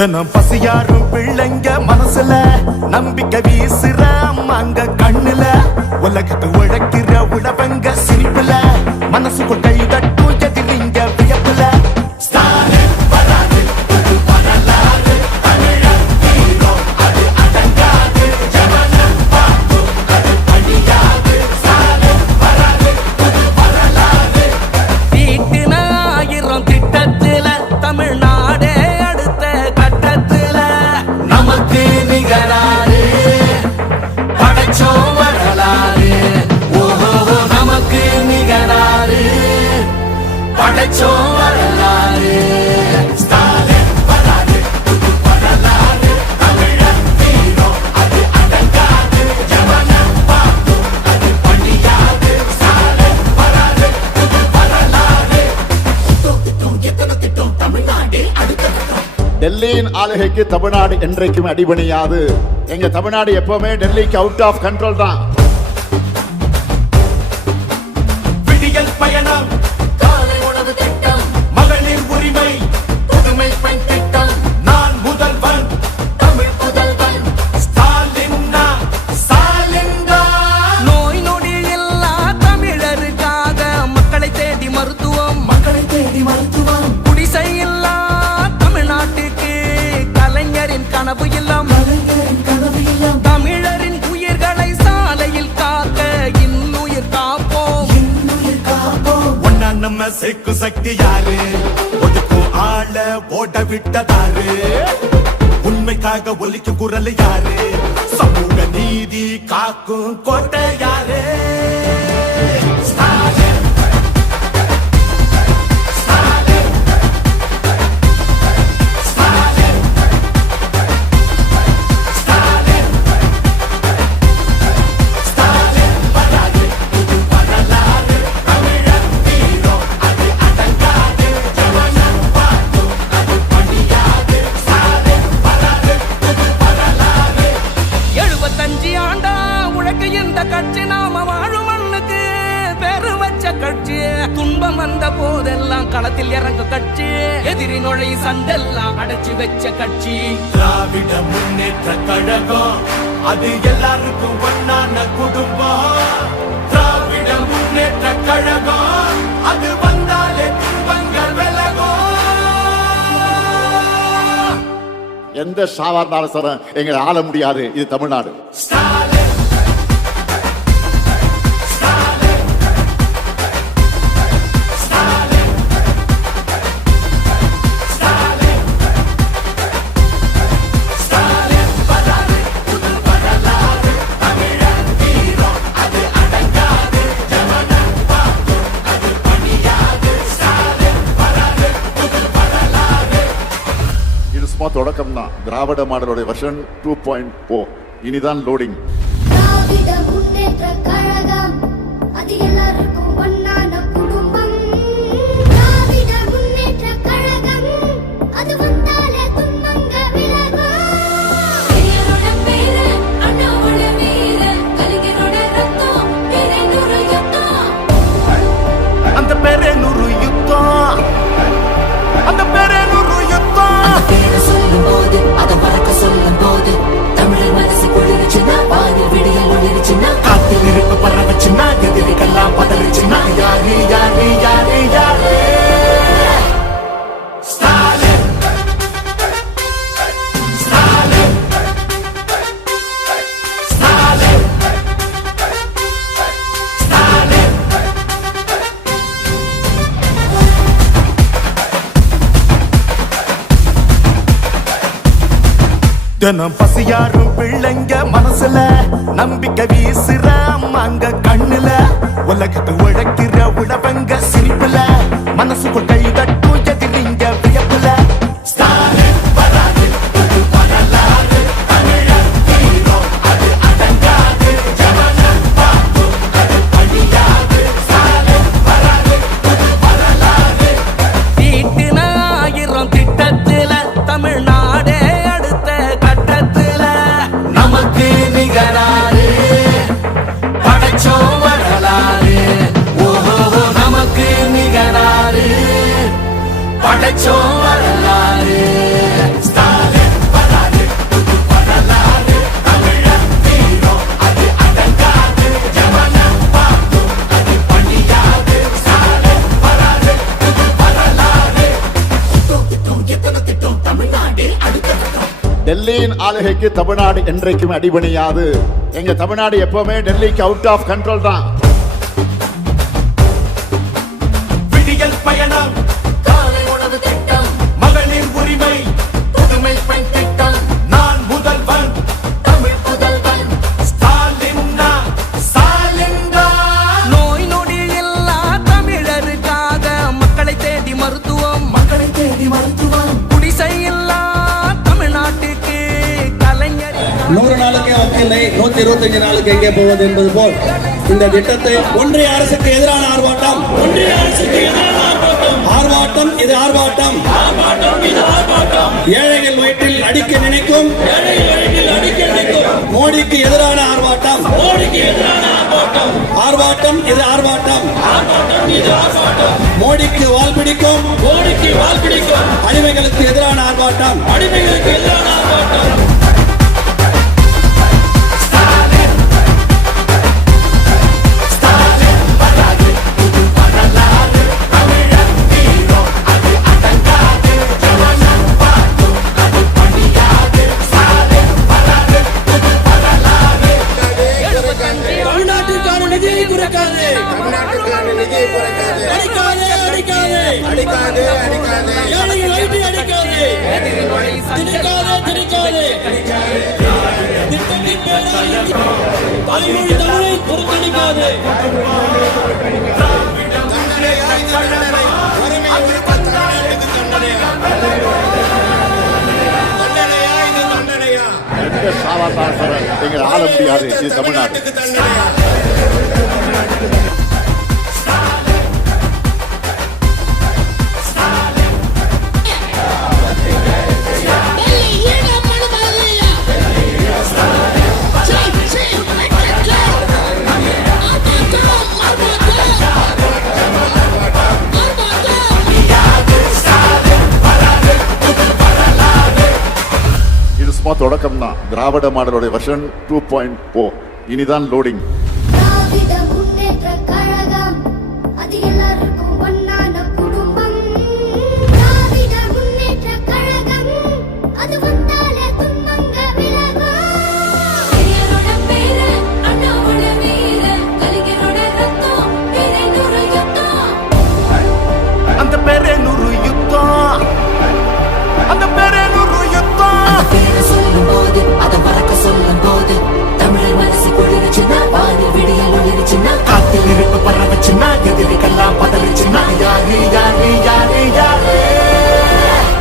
தினம் பசியாரும் பிள்ளைங்க மனசுல நம்பிக்கை வீசுற அம்மாங்க கண்ணுல உலகத்து உழைக்கிற உழவங்க சிரிப்புல மனசுக்குள் கை தட்டும் எதிரிங்க வியப்புல ஸ்டாலின் வராது புது வரலாறு தமிழர் ஹீரோ அது அடங்காது ஜனனம் பார்க்கும் அது அழியாது ஸ்டாலின் வராது புது வரலாறு வீட்டின 1000 திட்டத்தில தமிழ்நாடே அடுத்த கட்டத்தில நமக்கு நிகராறு படைச்சோம் வரலாறு ஓஹோ நமக்கு நிகராறு படைச்சோம் வரலாறு ஸ்டாலின் வராது புது வரலாறு தமிழர் ஹீரோ அது அடங்காது ஜனனம் பார்க்கும் அது அழியாது ஸ்டாலின் வராது புது வரலாறு திட்டம் தமிழ்நாடு அடுத்த கட்டம் டெல்லியின் ஆளுகைக்கு தமிழ்நாடு என்றைக்கும் அடிபணியாது. எங்க தமிழ்நாடு எப்பவுமே டெல்லிக்கு அவுட் ஆஃப் கண்ட்ரோல் தான். விடியல் பயணம் காலை உணவு திட்டம் மகளிர் உரிமை புதுமை பெண் திட்டம் நான் முதல்வன் தமிழ் புதல்வன் ஸ்டாலின்னா ஸ்டாலின்டா நோய் நொடி இல்லா தமிழருக்காக மக்களை தேடி மருத்துவம் குடிசை இல்லா தமிழ்நாட்டுக்கு கலைஞரின் கனவு இல்லம் தமிழரின் உயிர்களை சாலையில் காக்க இன்னுயிர் காப்போம் ஒன்னா நம்ம சேர்க்கும் சக்தி யாரு ஒதுக்கும் ஆள ஓட விட்டதாரு உண்மைக்காக ஒலிக்கும் குரல் யாரு சமூக நீதி காக்கும் கோட்டை யாரு ஸ்டாலின் ஸ்டாலின் ஸ்டாலின் ஸ்டாலின் ஸ்டாலின் வராது புது வரலாறு தமிழர் ஹீரோ அது அடங்காது ஜனனம் பார்க்கும் அது அழியாது ஸ்டாலின் வராது புது வரலாறு 75 ஆண்டா உழைக்க இந்த கட்சி நாம வாழும் மண்ணுக்கு பெரு வச்ச கட்சி துன்பம் வந்த போதெல்லாம் களத்தில் இறங்க கட்சி எதிரி நுழை சண்டெல்லாம் அடைச்சு வச்ச கட்சி திராவிட முன்னேற்ற கழகம் அது எல்லாருக்கும் ஒன்னான குடும்பம் திராவிட முன்னேற்ற கழகம் அது வந்தாலே துன்பங்கள் விலகும் எந்த சாதாரண அரசரும் எங்களை ஆள முடியாது. இது தமிழ்நாடு. ஸ்டாலின் ஸ்டாலின் ஸ்டாலின் ஸ்டாலின் ஸ்டாலின் வராது புது வரலாறு தமிழர் ஹீரோ அது அடங்காது ஜனனம் பார்க்கும் அது அழியாது ஸ்டாலின் வராது புது வரலாறு. இது சும்மா தொடக்கம் தான். திராவிட மாடலுடைய வெர்ஷன் 2.0 இனிதான் லோடிங். திராவிட முன்னேற்ற கழகம் அது எல்லாருக்கும் ஒன்னான குடும்பம் திராவிட முன்னேற்ற கழகம் அது வந்தாலே துன்பங்க விலகும் பெரியரோட பேரு அண்ணாவோட வீர கலிங்கரோட ரத்தம் பெரியனூறு யுத்தம் அந்த பெரேனூரு யுத்தம் அந்த பெரேனூரு யுத்தம் பேரை சொல்லும் போது அதை மறக்க சொல்லும் போது தமிழர் மனசு குளிர்ச்சுன்னா வானில் விடியல் ஒளிர்ச்சுன்னா காத்தில் இருப்பு பரவச்சுன்னா எதிரிகள்லாம் பதறிச்சுன்னா யாரு யாரு யாரு யாரு ஸ்டாலின் ஸ்டாலின் ஸ்டாலின் ஸ்டாலின் தினம் பசியாரும் பிள்ளைங்க மனசுல நம்பிக்கை வீசுற அம்மாங்க கண்ணுல உலகத்து உழைக்கிற உழவங்க சிரிப்புல மனசுக்குள் கை தட்டும் எதிரிங்க வியப்புல ஸ்டாலின் வராது புது வரலாறு தமிழர் ஹீரோ அது அடங்காது ஜனனம் பார்க்கும் அது அழியாது ஸ்டாலின் வராது புது வரலாறு வீட்டின 1000 திட்டத்தில தமிழ்நாடே அடுத்த கட்டத்தில நமக்கு நிகராறு படைச்சோம் வரலாறு ஓஹோ நமக்கு நிகராறு படைச்சோம் வரலாறு ஸ்டாலின் டெல்லியின் ஆளுகைக்கு தமிழ்நாடு என்றைக்கும் அடிபணியாது. எங்க தமிழ்நாடு எப்பவுமே டெல்லிக்கு அவுட் ஆஃப் கண்ட்ரோல் தான். விடியல் பயணம், காலை உணவு திட்டம், மகளிர் உரிமை, புதுமை பெண் திட்டம், நான் முதல்வன், தமிழ் புதல்வன், ஸ்டாலின்னா ஸ்டாலின்னா. நோய் நொடி இல்லா தமிழருக்காக மக்களை தேடி மருத்துவம், மக்களை தேடி மருத்துவம், குடிசை இல்லா தமிழ்நாட்டுக்கு கலைஞர் 100 நாளுக்கு வக்கீலை 125 நாளுக்கு எங்கே போவது என்பது போல் இந்த திட்டத்தை ஒன்றிய அரசுக்கு எதிரான ஆர்ப்பாட்டம், ஆர்ப்பாட்டம் இது ஆர்ப்பாட்டம், ஏழைகள் வயிற்றில் அடிக்க நினைக்கும் மோடிக்கு எதிரான ஆர்ப்பாட்டம், ஆர்ப்பாட்டம் இது ஆர்ப்பாட்டம், மோடிக்கு வால் பிடிக்கும் அடிமைகளுக்கு எதிரான ஆர்ப்பாட்டம். தமிழ்நாட்டிற்கான நிதியை குறைக்காதே, அடிக்காதே, ஏழைகள் வயிற்றை அடிக்காதே, திணிக்காதே, திட்டத்தின் பேரில் தாய்மொழி தமிழை புறக்கணிக்காதே. எங்க சாவாசாரம் எங்க ஆள முடியாது. இது தமிழ்நாடு. இது சும்மா தொடக்கம் தான். திராவிட மாடலுடைய வெர்ஷன் 2.0 இனிதான் லோடிங்.